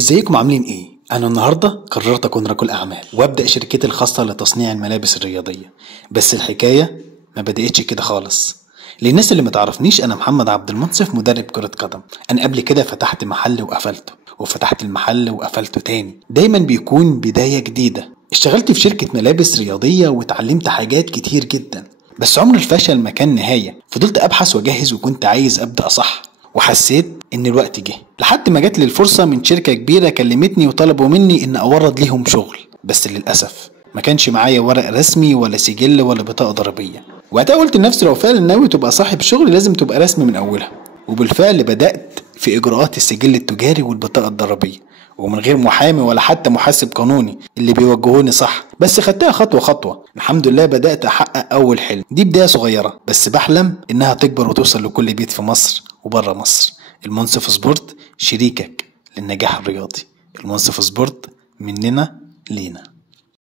ازيكم عاملين ايه؟ انا النهارده قررت اكون رجل اعمال وابدا شركتي الخاصه لتصنيع الملابس الرياضيه. بس الحكايه ما بداتش كده خالص. للناس اللي متعرفنيش، انا محمد عبد المنصف، مدرب كره قدم. انا قبل كده فتحت محل وقفلته، وفتحت المحل وقفلته تاني. دايما بيكون بدايه جديده. اشتغلت في شركه ملابس رياضيه واتعلمت حاجات كتير جدا، بس عمر الفشل ما كان نهايه. فضلت ابحث واجهز وكنت عايز ابدا صح، وحسيت ان الوقت جه لحد ما جات لي الفرصه من شركه كبيره كلمتني وطلبوا مني ان اورد ليهم شغل. بس للاسف ما كانش معايا ورق رسمي ولا سجل ولا بطاقه ضريبيه. وقتها قلت لنفسي لو فعلا ناوي تبقى صاحب شغل لازم تبقى رسمي من اولها. وبالفعل بدات في اجراءات السجل التجاري والبطاقه الضريبيه، ومن غير محامي ولا حتى محاسب قانوني اللي بيوجهوني صح. بس خدتها خطوه خطوه. الحمد لله بدات احقق اول حلم. دي بدايه صغيره بس بحلم انها تكبر وتوصل لكل بيت في مصر وبره مصر. المنصف سبورت، شريكك للنجاح الرياضي. المنصف سبورت، مننا لينا.